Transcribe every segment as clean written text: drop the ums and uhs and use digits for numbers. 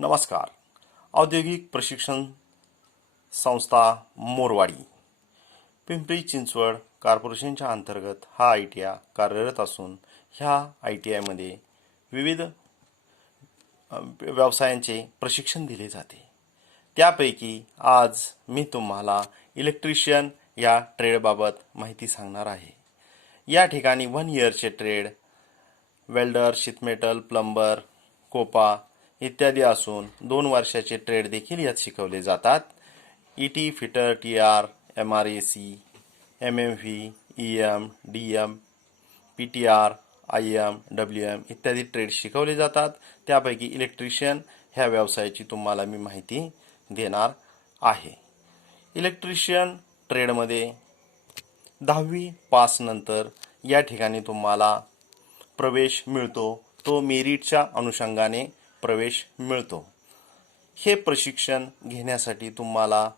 नमस्कार. औद्योगिक प्रशिक्षण संस्था मोरवाडी पिंपरी चिंचवड कॉर्पोरेशनच्या अंतर्गत हा ITI कार्यरत असून ह्या ITI मध्ये विविध व्यवसायांचे प्रशिक्षण दिले जाते. त्यापैकी आज मी तुम्हाला इलेक्ट्रिशियन या ट्रेडबाबत माहिती सांगणार आहे. या ठिकाणी 1 इयरचे ट्रेड वेल्डर, शीतमेटल, प्लंबर, कोपा इत्यादी असून 2 वर्षाचे ट्रेड देखील यात शिकवले जातात. ET, fitter, TR, MRAC, MMV, EM, DM, PTR, IM, WM इत्यादी ट्रेड शिकवले जातात. त्यापैकी इलेक्ट्रिशियन ह्या व्यवसायाची तुम्हाला मी माहिती देणार आहे. इलेक्ट्रिशियन ट्रेडमध्ये 10वी पास नंतर या ठिकाणी तुम्हाला प्रवेश मिळतो. तो मेरिटच्या अनुषंगाने प्रवेश मिळतो. हे प्रशिक्षण घेण्यासाठी तुम्हाला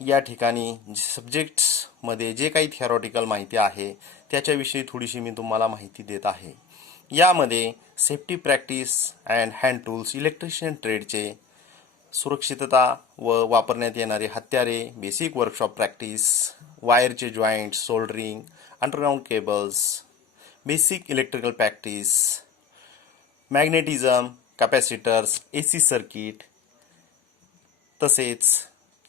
या ठिकाणी सब्जेक्ट्समध्ये जे काही थिअरॉटिकल माहिती आहे त्याच्याविषयी थोडीशी मी तुम्हाला माहिती देत आहे. यामध्ये safety practice and hand tools, electrician ट्रेडचे सुरक्षितता व वापरण्यात येणारे हत्यारे, बेसिक वर्कशॉप प्रॅक्टिस, वायरचे joint, soldering, underground cables, basic electrical practice, magnetism, capacitors, AC circuit, तसेच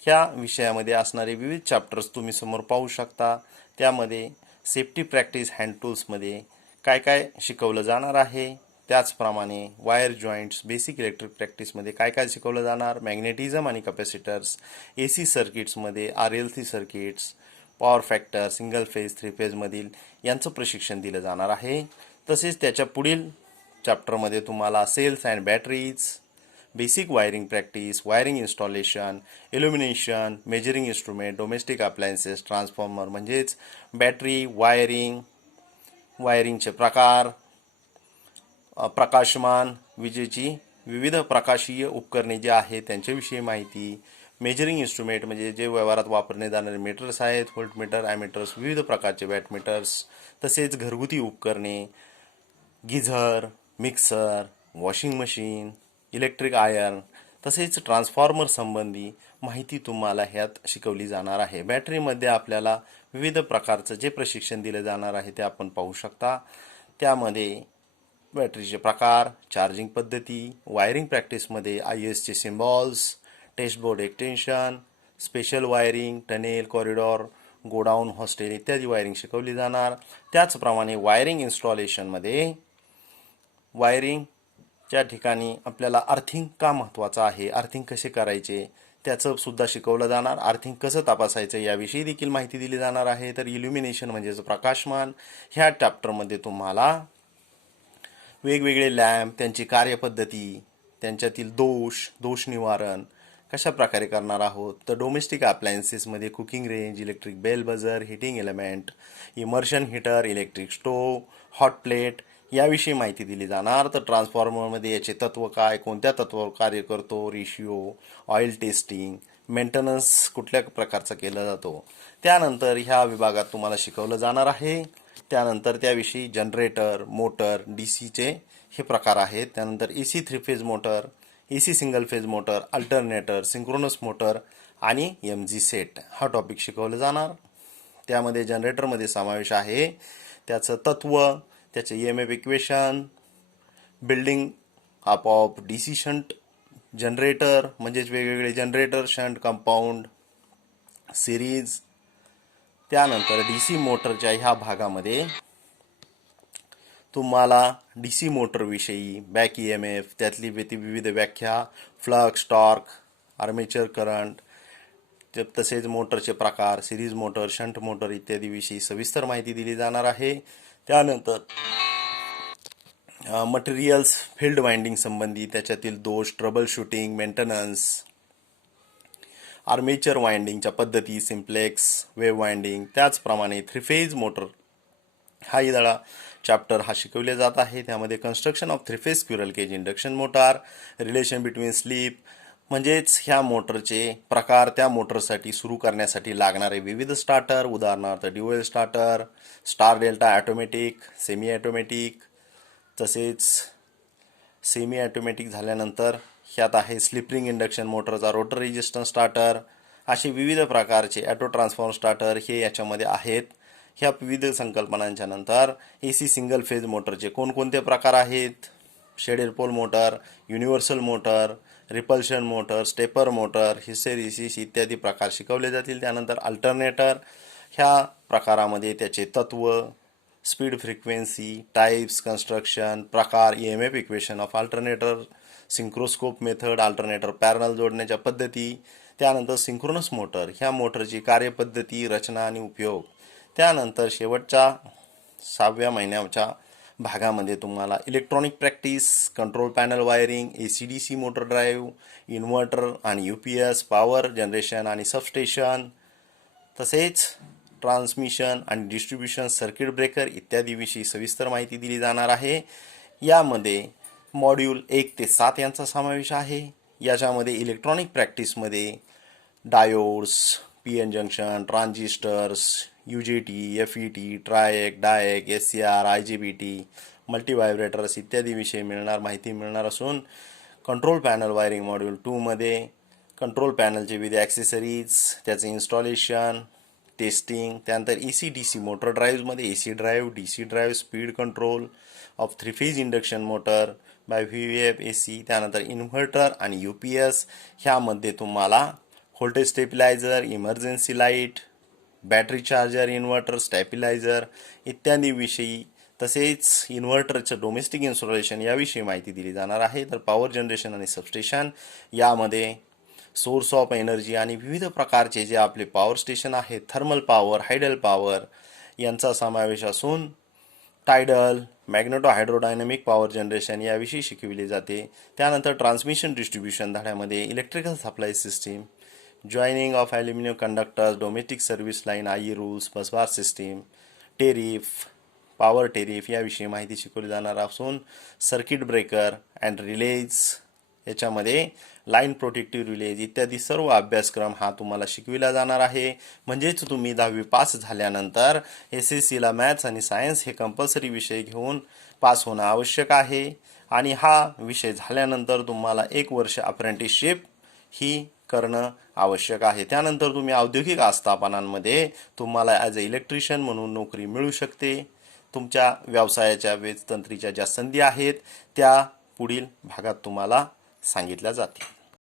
ह्या विषयामध्ये असणारे विविध चॅप्टर्स तुम्ही समोर पाहू शकता. त्यामध्ये सेफ्टी प्रॅक्टिस हँड टूल्समध्ये काय काय शिकवलं जाणार आहे, त्याचप्रमाणे वायर जॉईंट्स, बेसिक इलेक्ट्रिक प्रॅक्टिसमध्ये काय काय शिकवलं जाणार, मॅग्नेटिझम आणि कॅपॅसिटर्स, AC सर्किट्समध्ये RLC circuits, power factor, single phase, 3 फेजमधील यांचं प्रशिक्षण दिलं जाणार आहे. तसेच त्याच्या पुढील चॅप्टरमध्ये तुम्हाला cells and batteries, basic wiring practice, wiring installation, illumination, measuring instrument, domestic appliances, transformer म्हणजेच बॅटरी, वायरिंगचे प्रकार, प्रकाशमान, विजेची विविध प्रकाशीय उपकरणे जे आहेत त्यांच्याविषयी माहिती, मेजरिंग इन्स्ट्रुमेंट म्हणजे जे व्यवहारात वापरले जाणारे मीटर्स आहेत, व्होल्टमीटर, ॲमीटर्स, विविध प्रकारचे वॅटमीटर्स, तसेच घरगुती उपकरणे, geyser, mixer, washing machine, electric iron, तसेच ट्रान्सफॉर्मर संबंधी माहिती तुम्हाला ह्यात शिकवली जाणार आहे. बॅटरीमध्ये आपल्याला विविध प्रकारचं जे प्रशिक्षण दिले जाणार आहे ते आपण पाहू शकता. त्यामध्ये बॅटरीचे प्रकार, चार्जिंग पद्धती, वायरिंग प्रॅक्टिसमध्ये ISचे symbols, test board extension, special wiring, tunnel, corridor, godown, hostel इत्यादी वायरिंग शिकवली जाणार. त्याचप्रमाणे वायरिंग इन्स्टॉलेशनमध्ये वायरिंगच्या ठिकाणी आपल्याला अर्थिंग का महत्त्वाचं आहे, अर्थिंग कसे करायचे त्याचं सुद्धा शिकवलं जाणार. अर्थिंग कसं तपासायचं याविषयी देखील माहिती दिली जाणार आहे. तर इल्युमिनेशन म्हणजेच प्रकाशमान, ह्या चॅप्टरमध्ये तुम्हाला वेगवेगळे लॅम्प, त्यांची कार्यपद्धती, त्यांच्यातील दोष निवारण कशा प्रकारे करणार आहोत. तर डोमेस्टिक अप्लायन्सेसमध्ये cooking range, electric bell buzzer, heating element, immersion heater, electric stove, hot plate याविषयी माहिती दिली जाणार. तर ट्रान्सफॉर्मरमध्ये याचे तत्व काय, कोणत्या तत्वावर कार्य करतो, रेशिओ, ऑइल टेस्टिंग, मेंटेनन्स कुठल्या प्रकारचा केला जातो. त्यानंतर ह्या विभागात तुम्हाला शिकवलं जाणार आहे. त्यानंतर त्याविषयी जनरेटर, मोटर, DCचे हे प्रकार आहेत. त्यानंतर AC 3 phase motor, AC single phase motor, alternator, synchronous motor आणि MG सेट हा टॉपिक शिकवलं जाणार. त्यामध्ये जनरेटरमध्ये समावेश आहे त्याचं तत्व, त्याचे EMF equation, building up of DC shunt generator म्हणजेच वेगवेगळे जनरेटर, शंट, कंपाऊंड, सिरीज. त्यानंतर DC मोटरच्या ह्या भागामध्ये तुम्हाला DC मोटरविषयी, बॅक EMF, त्यातली विविध व्याख्या, फ्लक्स, टॉर्क, आर्मेचर करंट, तसेच मोटरचे प्रकार, सिरीज मोटर, शंट मोटर इत्यादी विषयी सविस्तर माहिती दिली जाणार आहे. त्यानंतर मटेरियल्स, फील्ड वाइंडिंग संबंधी, त्याच्यातील दोष, ट्रबल शूटिंग, मेंटेनन्स, आर्मेचर वाइंडिंगच्या पद्धती, सिम्प्लेक्स, वेव्ह वाइंडिंग, त्याचप्रमाणे 3 फेज मोटर हा धडा चॅप्टर हा शिकवले जात आहे. त्यामध्ये construction of 3 phase squirrel cage induction motor, relation between slip म्हणजेच ह्या मोटरचे प्रकार, त्या मोटरसाठी सुरू करण्यासाठी लागणारे विविध स्टार्टर, उदाहरणार्थ dual starter, star delta automatic, semi automatic, तसेच सेमी ॲटोमॅटिक झाल्यानंतर ह्यात आहे स्लिप रिंग इंडक्शन मोटरचा रोटर रेजिस्टन्स स्टार्टर. असे विविध प्रकारचे ॲटो ट्रान्सफॉर्मर स्टार्टर हे याच्यामध्ये आहेत. ह्या विविध संकल्पनांच्या नंतर AC सिंगल फेज मोटरचे कोणकोणते प्रकार आहेत? Shaded pole motor, universal motor, repulsion motor, stepper motor, hysteresis इत्यादी प्रकार शिकवले जातील. त्यानंतर अल्टरनेटर, ह्या प्रकारामध्ये त्याचे तत्व, स्पीड, फ्रिक्वेन्सी, टाइप्स, कन्स्ट्रक्शन, प्रकार, EMF equation of alternator, synchroscope method, alternator parallel जोडण्याच्या पद्धती, त्यानंतर सिंक्रोनस मोटर, ह्या मोटरची कार्यपद्धती, रचना आणि उपयोग. त्यानंतर शेवटच्या 6व्या महिन्याच्या भागामध्ये तुम्हाला electronic practice, control panel wiring, AC-DC motor drive, inverter आणि UPS, पॉवर जनरेशन आणि सबस्टेशन, तसेच ट्रान्समिशन आणि डिस्ट्रीब्युशन, सर्किट ब्रेकर इत्यादीविषयी सविस्तर माहिती दिली जाणार आहे. यामध्ये मॉड्यूल 1 ते 7 यांचा समावेश आहे. याच्यामध्ये इलेक्ट्रॉनिक प्रॅक्टिसमध्ये diodes, PN junction, transistors, UJT, FET, triac, diac, SCR, IGBT, multivibrators इत्यादीविषयी माहिती मिळणार असून कंट्रोल पॅनल वायरिंग मॉड्यूल 2 मध्ये कंट्रोल पॅनलचे विविध ॲक्सेसरीज, त्याचे इन्स्टॉलेशन, टेस्टिंग, त्यानंतर AC-DC मोटर ड्राईव्हमध्ये AC drive, DC drive, speed control of 3 phase induction motor by VVF AC, त्यानंतर इन्व्हर्टर आणि UPS, ह्यामध्ये तुम्हाला voltage stabiliser, emergency light, battery charger, inverter, stabiliser इत्यादीविषयी, तसेच इन्व्हर्टरचं डोमेस्टिक इन्स्टॉलेशन याविषयी माहिती दिली जाणार आहे. तर पॉवर जनरेशन आणि सबस्टेशन, यामध्ये सोर्स ऑफ एनर्जी आणि विविध प्रकारचे जे आपले पॉवर स्टेशन आहेत, थर्मल पॉवर, हायडल पॉवर यांचा समावेश असून tidal, magnetohydrodynamic power generation याविषयी शिकविले जाते. त्यानंतर ट्रान्समिशन डिस्ट्रीब्युशन धड्यामध्ये electrical supply system, joining of aluminium conductors, domestic service line, IE rules, busbar system, tariff, power tariff याविषयी माहिती शिकवली जाणार असून सर्किट ब्रेकर अँड रिलेज, याच्यामध्ये लाईन प्रोटेक्टिव्ह रिलेज इत्यादी सर्व अभ्यासक्रम हा तुम्हाला शिकविला जाणार आहे. म्हणजेच तुम्ही 10वी पास झाल्यानंतर SSCला मॅथ्स आणि सायन्स हे कंपल्सरी विषय घेऊन पास होणं आवश्यक आहे. आणि हा विषय झाल्यानंतर तुम्हाला 1 वर्ष अप्रेंटिसशिप ही करणं आवश्यक आहे. त्यानंतर तुम्ही औद्योगिक आस्थापनांमध्ये तुम्हाला ॲज अ इलेक्ट्रिशियन म्हणून नोकरी मिळू शकते. तुमच्या व्यवसायाच्या वेतनतंत्रीच्या ज्या संधी आहेत त्या पुढील भागात तुम्हाला सांगितल्या जातील.